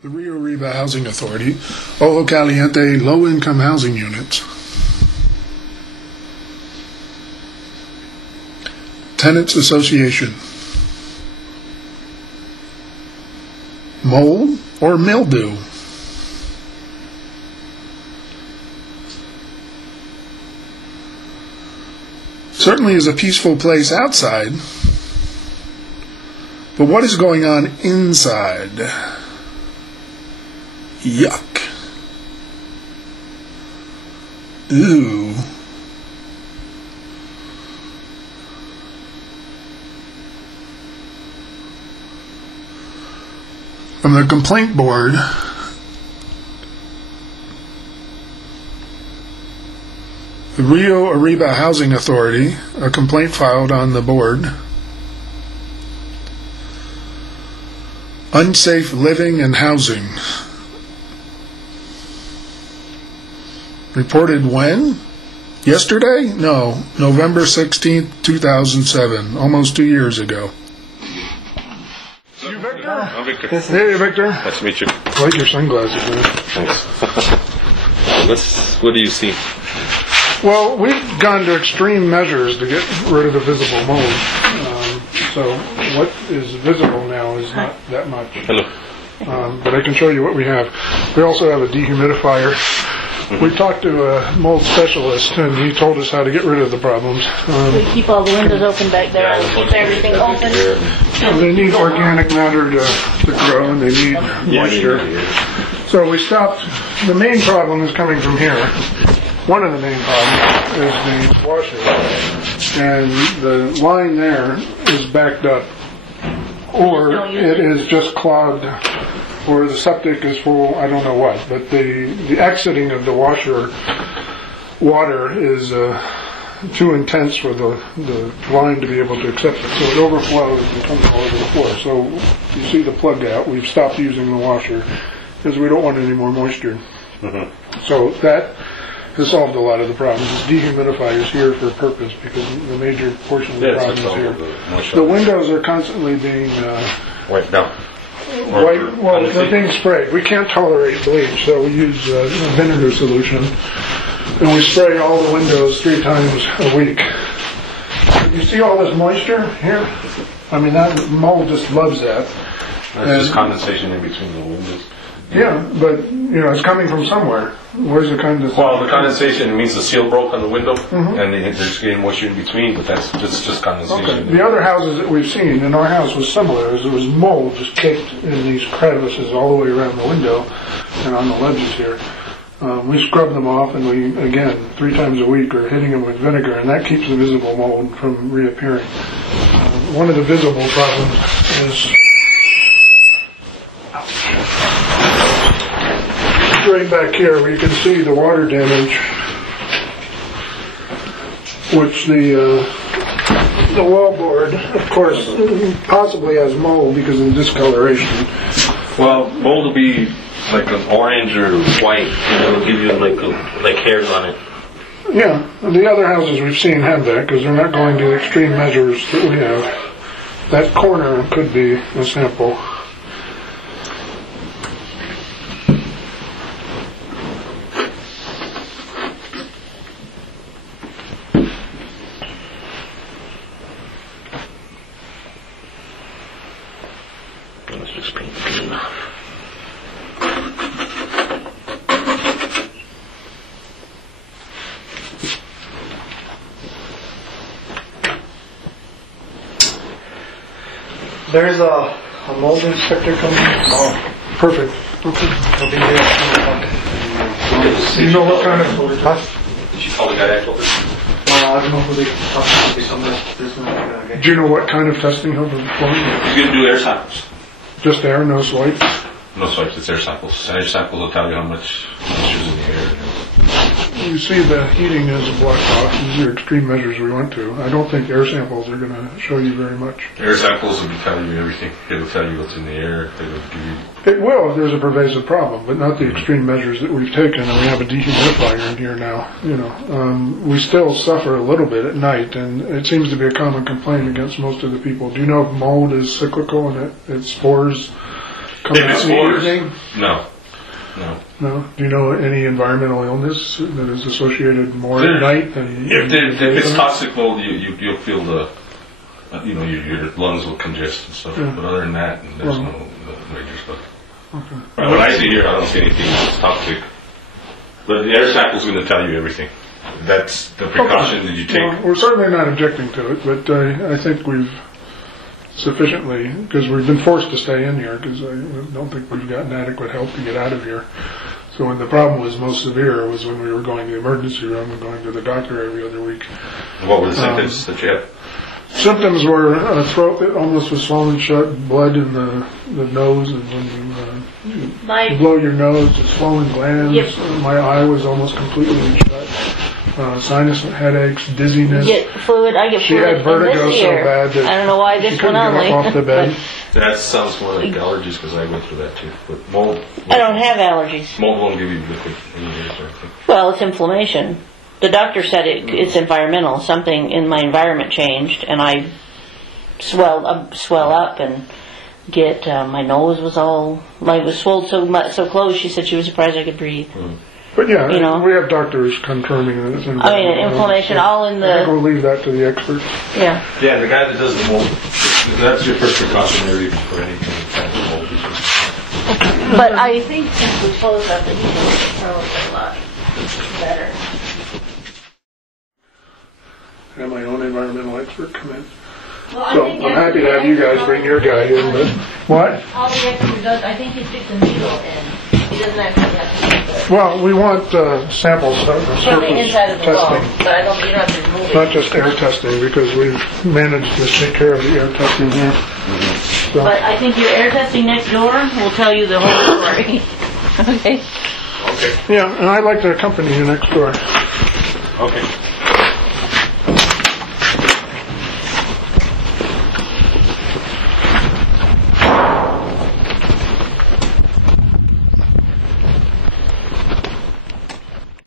The Rio Arriba Housing Authority, Ojo Caliente low-income housing units. Tenants Association. Mold or mildew? Certainly is a peaceful place outside, but what is going on inside? Yuck. Ooh. From the complaint board, the Rio Arriba Housing Authority, a complaint filed on the board. Unsafe living and housing. Reported when? Yesterday? No, November 16th, 2007, almost 2 years ago. You, Victor? I'm Victor. Hey, Victor. Nice to meet you. I like your sunglasses, man. Thanks. What do you see? Well, we've gone to extreme measures to get rid of the visible mold. So what is visible now is not that much. Hello. But I can show you what we have. We also have a dehumidifier. We talked to a mold specialist, and he told us how to get rid of the problems. We keep all the windows open back there and keep everything open. They need organic matter to grow, and they need moisture. So we stopped. The main problem is coming from here. One of the main problems is the washer, and the line there is backed up, or it is just clogged, or the septic is full, I don't know what, but the exiting of the washer water is too intense for the line to be able to accept it, so it overflows and comes all over the floor. So you see the plug out. We've stopped using the washer because we don't want any more moisture. So that has solved a lot of the problems. The dehumidifier is here for a purpose because the major portion of the problem is here. The windows are constantly being Wiped down. well, they're being sprayed. We can't tolerate bleach, so we use a vinegar solution, and we spray all the windows 3 times a week. You see all this moisture here? I mean, that mold just loves that. There's just condensation in between the windows. Yeah, but it's coming from somewhere. Where's the condensation? Well, the condensation means the seal broke on the window, and there's getting moisture in between, but that's just condensation. Okay. The other houses that we've seen, and our house was similar, is there was mold just caked in these crevices all the way around the window and on the ledges here. We scrub them off, and we, again, 3 times a week are hitting them with vinegar, and that keeps the visible mold from reappearing. One of the visible problems is right back here where you can see the water damage, which the wallboard, of course, possibly has mold because of the discoloration. Well, mold will be like an orange or white, and it'll give you like hairs on it. Yeah, the other houses we've seen have that because they're not going to the extreme measures that we have. That corner could be a sample. Let's just paint it enough. There's a mold inspector coming. Oh, perfect. Okay. He'll be there. Do you know what kind of... Did you call the guy that told us? I don't know who they talk to. Do you know what kind of testing he'll be performing? He's going to do air samples. Just air, no swipes? No swipes, it's air samples. Air samples will tell you how much moisture is in the air. You see the heating is blocked off. These are extreme measures we went to. I don't think air samples are going to show you very much. Air samples will be telling you everything. It will tell you what's in the air. It will give you... It will if there's a pervasive problem, but not the extreme measures that we've taken. And we have a dehumidifier in here now. We still suffer a little bit at night, and it seems to be a common complaint against most of the people. Do you know if mold is cyclical and it spores coming If out it's in the worse, evening? no. No? Do you know any environmental illness that is associated more at night than... If it's toxic mold, you'll feel your lungs will congest and stuff. Yeah. But other than that, there's no major stuff. Okay. When I see here, I don't see anything that's toxic. But the air sample's going to tell you everything. That's the precaution that you take. Well, we're certainly not objecting to it, but I think we've sufficiently, because we've been forced to stay in here, because I don't think we've gotten adequate help to get out of here. So when the problem was most severe was when we were going to the emergency room and going to the doctor every other week. What were the symptoms that you had? Symptoms were a throat that almost was swollen shut, blood in the nose, and when you blow your nose, the swollen glands. Yep. My eye was almost completely shut. Sinus headaches, dizziness. You get fluid. I get She fluid had vertigo in this so ear. bad that I don't know why she this couldn't one get only. up off the bed. That sounds more like allergies because I went through that too. But mold. I don't have allergies. Mold won't give you liquid in your ears or anything. Well, it's inflammation. The doctor said it's environmental. Something in my environment changed, and I swell up and get my nose was all like was swollen so close. She said she was surprised I could breathe. But yeah, You know. we have doctors confirming that it's Inflammation all in I think the we'll leave that to the experts. yeah. Yeah, the guy that does the mold, that's your first precautionary for anything kind of mold. But I think since we closed up, the heating is probably a lot better. Have my own environmental expert come in. Well, So I'm happy to have you guys bring your guy in. But what? All the expert does, I think he sticks a needle in. He doesn't actually have to do it. Well, we want samples From the inside of the wall, testing, but I don't. You don't have to remove it. not just air testing, because we've managed to take care of the air testing here. So, But I think your air testing next door will tell you the whole story. Okay. Okay. yeah, and I'd like to accompany you next door. Okay.